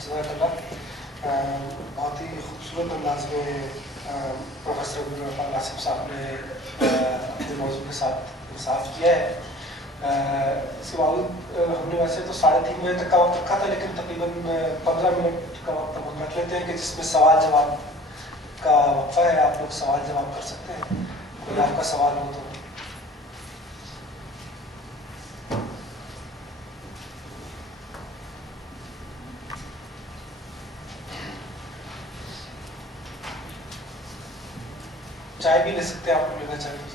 جزاک اللہ. بہت ہی خوبصورت انداز میں پروفیسر عبدالرحمان ناصف صاحب نے اپنے موضوع کے ساتھ انصاف کیا ہے. اس کے باوجود ہم نے ویسے تو 3:30 بجے تک کا وقت رکھا تھا، لیکن تقریباً 15 منٹ کا وقت ہم رکھ لیتے ہیں کہ جس میں سوال جواب کا وقفہ ہے. آپ لوگ سوال جواب کر سکتے ہیں، کوئی آپ کا سوال ہو تو. چائے بھی لے سکتے ہیں، آپ کو لینا چاہیے.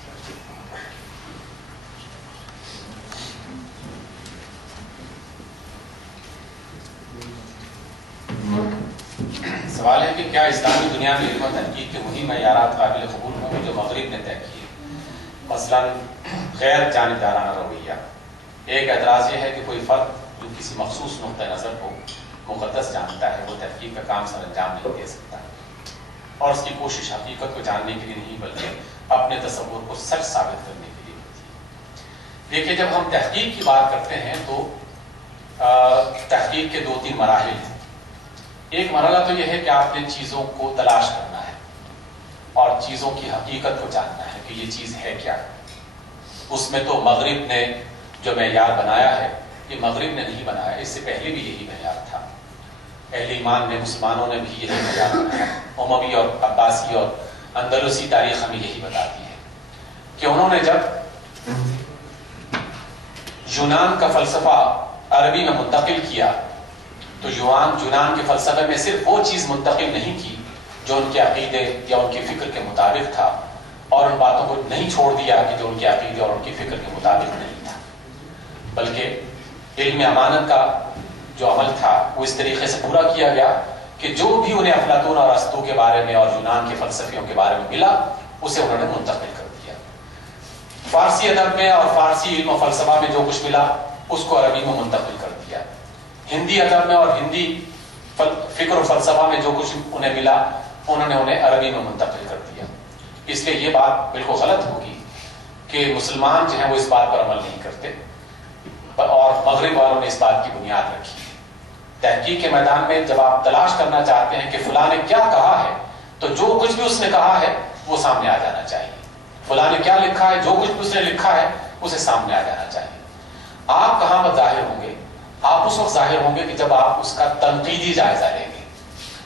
سوال ہے کہ کیا اسلامی دنیا میں علم و تحقیق کے وہی معیارات قابل قبول ہوں گے جو مغرب نے طے کیے، مثلاً غیر جانبدارانہ رویہ. ایک اعتراض یہ ہے کہ کوئی فرد جو کسی مخصوص نقطۂ نظر کو مقدس جانتا ہے وہ تحقیق کا کام سر انجام نہیں دے سکتا، اور اس کی کوشش حقیقت کو جاننے کے لیے نہیں بلکہ اپنے تصور کو سچ ثابت کرنے کے لیے ہوتی ہے. دیکھیے، جب ہم تحقیق کی بات کرتے ہیں تو تحقیق کے 2-3 مراحل ہیں. ایک مرحلہ تو یہ ہے کہ آپ نے چیزوں کو تلاش کرنا ہے اور چیزوں کی حقیقت کو جاننا ہے کہ یہ چیز ہے کیا. اس میں تو مغرب نے جو معیار بنایا ہے یہ مغرب نے نہیں بنایا، اس سے پہلے بھی یہی معیار تھا. اہل ایمان نے، مسلمانوں نے بھی یہی معیار بنایا. اموی اور عباسی اور اندلسی تاریخ ہمیں یہی بتاتی ہے کہ انہوں نے جب یونان کا فلسفہ عربی میں منتقل کیا تو یونان کے فلسفے میں صرف وہ چیز منتقل نہیں کی جو ان کے عقیدے یا ان کی فکر کے مطابق تھا، اور ان باتوں کو نہیں چھوڑ دیا کہ جو ان کے عقیدے اور ان کی فکر کے مطابق نہیں تھا، بلکہ علم امانت کا جو عمل تھا وہ اس طریقے سے پورا کیا گیا کہ جو بھی انہیں افلاطون اور ارسطو کے بارے میں اور یونان کے فلسفیوں کے بارے میں ملا اسے انہوں نے منتقل کر دیا. فارسی ادب میں اور فارسی علم و فلسفہ میں جو کچھ ملا اس کو عربی میں منتقل کر دیا. ہندی ادب میں اور ہندی فکر و فلسفہ میں جو کچھ انہیں ملا انہوں نے انہیں عربی میں منتقل کر دیا. اس لیے یہ بات بالکل غلط ہوگی کہ مسلمان جو ہیں وہ اس بات پر عمل نہیں کرتے، اور مغرب والوں نے اس بات کی بنیاد رکھی ہے. تحقیق کے میدان میں جب آپ تلاش کرنا چاہتے ہیں کہ فلاں نے کیا کہا ہے تو جو کچھ بھی اس نے کہا ہے وہ سامنے آ جانا چاہیے. فلاں نے کیا لکھا ہے، جو کچھ بھی اس نے لکھا ہے اسے سامنے آ جانا چاہیے. آپ کہاں پر ظاہر ہوں گے؟ آپ اس وقت ظاہر ہوں گے کہ جب آپ اس کا تنقیدی جائزہ لیں گے.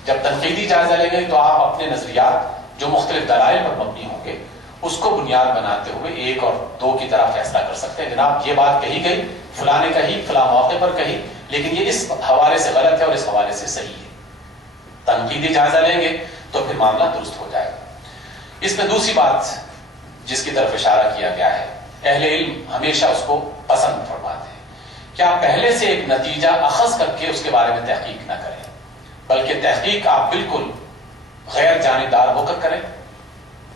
جب تنقیدی جائزہ لیں گے تو آپ اپنے نظریات جو مختلف دلائل پر مبنی ہوں گے اس کو بنیاد بناتے ہوئے 1 اور 2 کی طرح فیصلہ کر سکتے ہیں. جناب یہ بات کہی گئی، فلاں نے کہی، فلاں موقع پر کہی، لیکن یہ اس حوالے سے غلط ہے اور اس حوالے سے صحیح ہے. تنقیدی جائزہ لیں گے تو پھر معاملہ درست ہو جائے گا. اس میں دوسری بات جس کی طرف اشارہ کیا گیا ہے، اہل علم ہمیشہ اس کو پسند فرماتے ہیں کہ آپ پہلے سے ایک نتیجہ اخذ کر کے اس کے بارے میں تحقیق نہ کریں، بلکہ تحقیق آپ بالکل غیر جانبدار ہو کر کریں.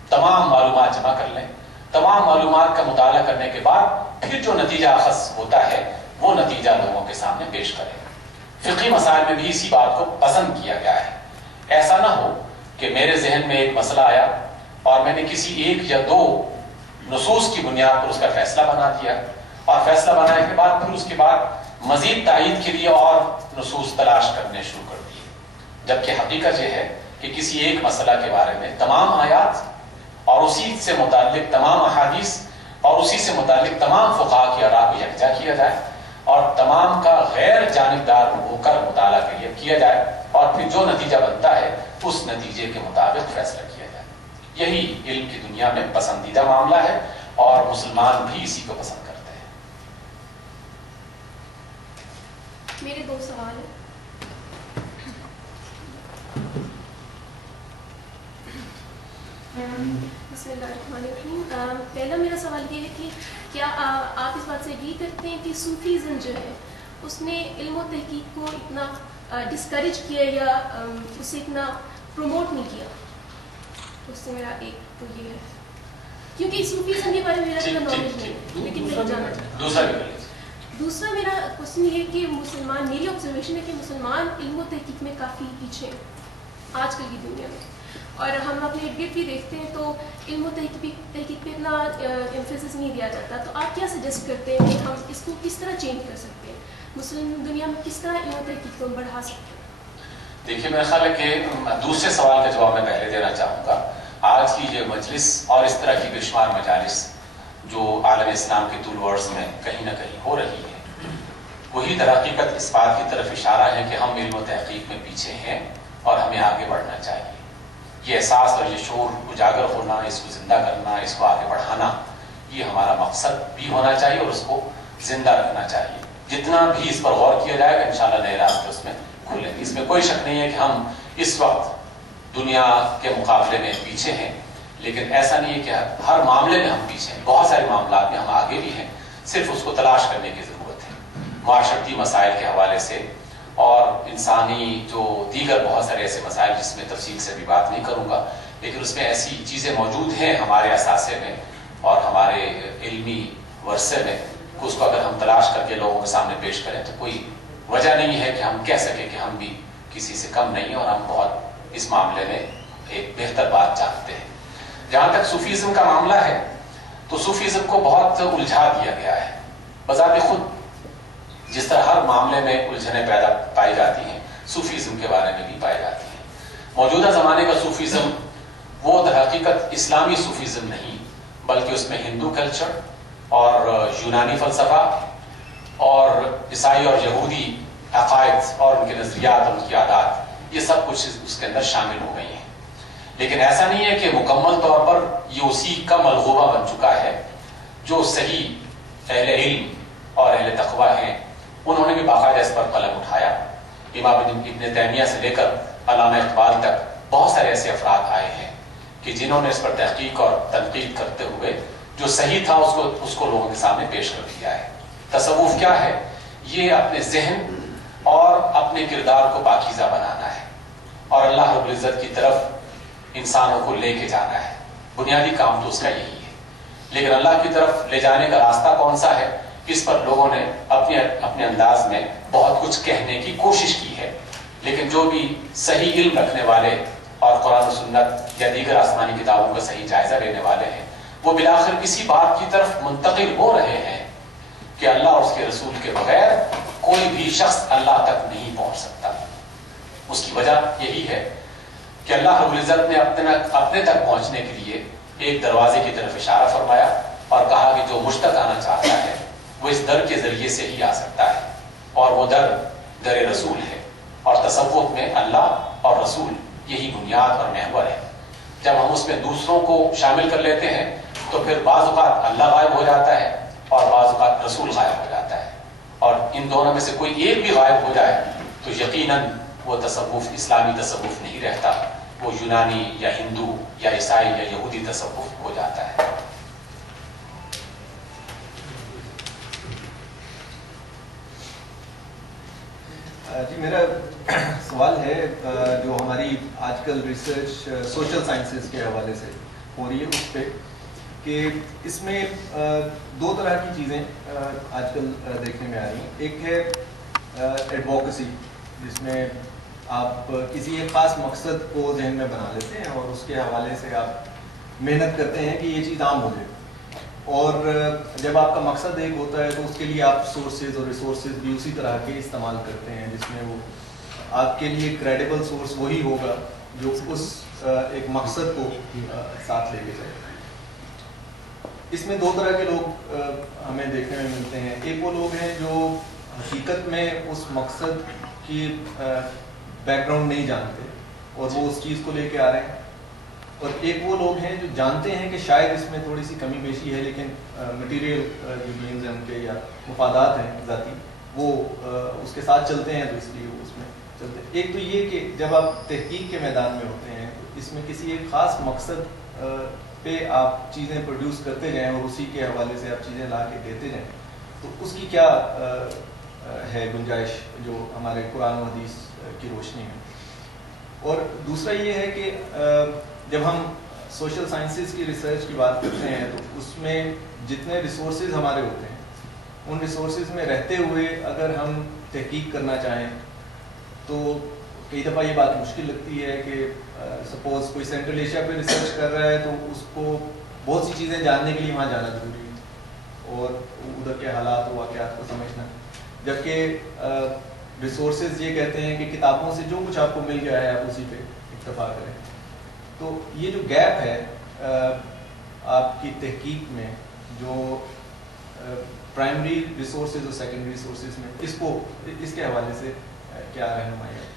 تمام معلومات جمع کر لیں، تمام معلومات کا مطالعہ کرنے کے بعد پھر جو نتیجہ اخذ ہوتا ہے وہ نتیجہ لوگوں کے سامنے پیش کریں. فقہی مسائل میں بھی اسی بات کو پسند کیا گیا ہے. ایسا نہ ہو کہ میرے ذہن میں ایک مسئلہ آیا اور میں نے کسی 1 یا 2 نصوص کی بنیاد پر اس کا فیصلہ بنا دیا، اور فیصلہ بنانے کے بعد پھر اس کے بعد مزید تائید کے لیے اور نصوص تلاش کرنے شروع کر دیے. جبکہ حقیقت یہ ہے کہ کسی ایک مسئلہ کے بارے میں تمام آیات اور اسی سے متعلق تمام احادیث اور اسی سے متعلق تمام فقہاء کی آراء کو یکجا کیا جائے اور تمام کا غیر جانبدار ہو کر مطالعہ کیا جائے، اور پھر جو نتیجہ بنتا ہے اس نتیجے کے مطابق فیصلہ کیا جائے. یہی علم کی دنیا میں پسندیدہ معاملہ ہے اور مسلمان بھی اسی کو پسند کرتے ہیں. میرے 2 سوال ہیں. بسم اللہ الرحمن الرحیم. پہلا میرا سوال یہ ہے کہ کیا آپ اس بات سے اگری کرتے ہیں کہ صوفیزم جو ہے اس نے علم و تحقیق کو اتنا ڈسکریج کیا یا اسے اتنا پروموٹ نہیں کیا؟ اس سے میرا ایک تو یہ ہے، کیونکہ صوفیزم کے بارے میں میرا اتنا نالج نہیں ہے، لیکن میں جاننا چاہتا ہوں. دوسرا میرا کوشچن یہ ہے کہ مسلمان، میری آبزرویشن ہے کہ مسلمان علم و تحقیق میں کافی پیچھے ہیں آج کل کی دنیا میں، اور ہم اپنے ارد گرد بھی دیکھتے ہیں تو علم و تحقیق پہ اتنا ایمفیسس نہیں دیا جاتا. تو آپ کیا سجیسٹ کرتے ہیں کہ ہم اس کو کس طرح چینج کر سکتے ہیں؟ مسلم دنیا میں کس طرح علم و تحقیق کو بڑھا سکتے ہیں؟ دیکھیے میرا خیال ہے کہ دوسرے سوال کا جواب میں پہلے دینا چاہوں گا. آج کی یہ مجلس اور اس طرح کی بے شمار مجالس جو عالم اسلام کے طول عرض میں کہیں نہ کہیں ہو رہی ہے، وہی در حقیقت اس بات کی طرف اشارہ ہے کہ ہم علم و تحقیق میں پیچھے ہیں اور ہمیں آگے بڑھنا چاہیے. یہ احساس اور یہ شعور اجاگر ہونا، اس کو زندہ کرنا، اس کو آگے بڑھانا، یہ ہمارا مقصد بھی ہونا چاہیے اور اس کو زندہ رکھنا چاہیے. جتنا بھی اس پر غور کیا جائے گا انشاءاللہ نئے راستے اس میں کھلیں گے. اس میں کوئی شک نہیں ہے کہ ہم اس وقت دنیا کے مقابلے میں پیچھے ہیں، لیکن ایسا نہیں ہے کہ ہر معاملے میں ہم پیچھے ہیں. بہت سارے معاملات میں ہم آگے بھی ہیں، صرف اس کو تلاش کرنے کی ضرورت ہے. معاشرتی مسائل کے حوالے سے اور انسانی جو دیگر بہت سارے ایسے مسائل جس میں تفصیل سے بھی بات نہیں کروں گا، لیکن اس میں ایسی چیزیں موجود ہیں ہمارے اثاثے میں اور ہمارے علمی ورثے میں، اس کو اگر ہم تلاش کر کے لوگوں کے سامنے پیش کریں تو کوئی وجہ نہیں ہے کہ ہم کہہ سکیں کہ ہم بھی کسی سے کم نہیں ہیں اور ہم بہت اس معاملے میں ایک بہتر بات چاہتے ہیں. جہاں تک صوفیزم کا معاملہ ہے تو صوفیزم کو بہت الجھا دیا گیا ہے. بذات خود جس طرح ہر معاملے میں الجھنیں پیدا پائی جاتی ہیں، صوفیزم کے بارے میں بھی پائی جاتی ہیں. موجودہ زمانے کا صوفیزم وہ در حقیقت اسلامی صوفیزم نہیں، بلکہ اس میں ہندو کلچر اور یونانی فلسفہ اور عیسائی اور یہودی عقائد اور ان کے نظریات اور ان کی عادات، یہ سب کچھ اس کے اندر شامل ہو گئی ہیں. لیکن ایسا نہیں ہے کہ مکمل طور پر یہ اسی کا ملغوبہ بن چکا ہے. جو صحیح اہل علم اور اہل تقویٰ ہیں انہوں نے بھی باقاعدہ اس پر قلم اٹھایا. امام ابن تیمیہ سے لے کر علامہ اقبال تک بہت سارے ایسے افراد آئے ہیں کہ جنہوں نے اس پر تحقیق اور تنقید کرتے ہوئے جو صحیح تھا اس کو لوگوں کے سامنے پیش کر دیا ہے. تصوف کیا ہے؟ یہ اپنے ذہن اور اپنے کردار کو پاکیزہ بنانا ہے اور اللہ رب العزت کی طرف انسانوں کو لے کے جانا ہے. بنیادی کام تو اس کا یہی ہے. لیکن اللہ کی طرف لے جانے کا راستہ کون سا ہے، اس پر لوگوں نے اپنے انداز میں بہت کچھ کہنے کی کوشش کی ہے. لیکن جو بھی صحیح علم رکھنے والے اور قرآن و سنت یا دیگر آسمانی کتابوں کا صحیح جائزہ لینے والے ہیں، وہ بالآخر کسی بات کی طرف منتقل ہو رہے ہیں کہ اللہ اور اس کے رسول کے بغیر کوئی بھی شخص اللہ تک نہیں پہنچ سکتا. اس کی وجہ یہی ہے کہ اللہ رب العزت نے اپنے تک پہنچنے کے لیے ایک دروازے کی طرف اشارہ فرمایا اور کہا کہ جو مجھ تک آنا چاہتا ہے وہ اس در کے ذریعے سے ہی آ سکتا ہے، اور وہ در رسول ہے. اور تصوف میں اللہ اور رسول یہی بنیاد اور محور ہے. جب ہم اس میں دوسروں کو شامل کر لیتے ہیں تو پھر بعض اوقات اللہ غائب ہو جاتا ہے اور بعض اوقات رسول غائب ہو جاتا ہے، اور ان دونوں میں سے کوئی ایک بھی غائب ہو جائے تو یقیناً وہ تصوف اسلامی تصوف نہیں رہتا، وہ یونانی یا ہندو یا عیسائی یا یہودی تصوف ہو جاتا ہے. جی میرا سوال ہے جو ہماری آج کل ریسرچ سوشل سائنسز کے حوالے سے ہو رہی ہے اس پہ، کہ اس میں دو طرح کی چیزیں آج کل دیکھنے میں آ رہی ہیں. ایک ہے ایڈووکیسی، جس میں آپ کسی ایک خاص مقصد کو ذہن میں بنا لیتے ہیں اور اس کے حوالے سے آپ محنت کرتے ہیں کہ یہ چیز عام ہو جائے. اور جب آپ کا مقصد ایک ہوتا ہے تو اس کے لیے آپ سورسز اور ریسورسز بھی اسی طرح کے استعمال کرتے ہیں جس میں وہ آپ کے لیے کریڈیبل سورس وہی ہوگا جو اس ایک مقصد کو ساتھ لے کے جائے. اس میں دو طرح کے لوگ ہمیں دیکھنے میں ملتے ہیں. ایک وہ لوگ ہیں جو حقیقت میں اس مقصد کی بیک گراؤنڈ نہیں جانتے اور وہ اس چیز کو لے کے آ رہے ہیں، اور ایک وہ لوگ ہیں جو جانتے ہیں کہ شاید اس میں تھوڑی سی کمی بیشی ہے لیکن مٹیریل جو گینز ہیں ان کے یا مفادات ہیں ذاتی وہ اس کے ساتھ چلتے ہیں، تو اس لیے وہ اس میں چلتے ہیں. ایک تو یہ کہ جب آپ تحقیق کے میدان میں ہوتے ہیں تو اس میں کسی ایک خاص مقصد پہ آپ چیزیں پروڈیوس کرتے جائیں اور اسی کے حوالے سے آپ چیزیں لا کے دیتے جائیں، تو اس کی کیا ہے گنجائش جو ہمارے قرآن و حدیث کی روشنی میں. اور دوسرا یہ ہے کہ جب ہم سوشل سائنسز کی ریسرچ کی بات کرتے ہیں تو اس میں جتنے ریسورسز ہمارے ہوتے ہیں ان ریسورسز میں رہتے ہوئے اگر ہم تحقیق کرنا چاہیں تو کئی دفعہ یہ بات مشکل لگتی ہے کہ سپوز کوئی سینٹرل ایشیا پہ ریسرچ کر رہا ہے تو اس کو بہت سی چیزیں جاننے کے لیے وہاں جانا ضروری ہے اور ادھر کے حالات و واقعات کو سمجھنا، جبکہ ریسورسز یہ کہتے ہیں کہ کتابوں سے جو کچھ آپ کو مل گیا ہے آپ اسی پہ اکتفا کریں. تو یہ جو گیپ ہے آپ کی تحقیق میں جو پرائمری ریسورسز اور سیکنڈری ریسورسز میں، اس کے حوالے سے کیا رہنمائی ہے؟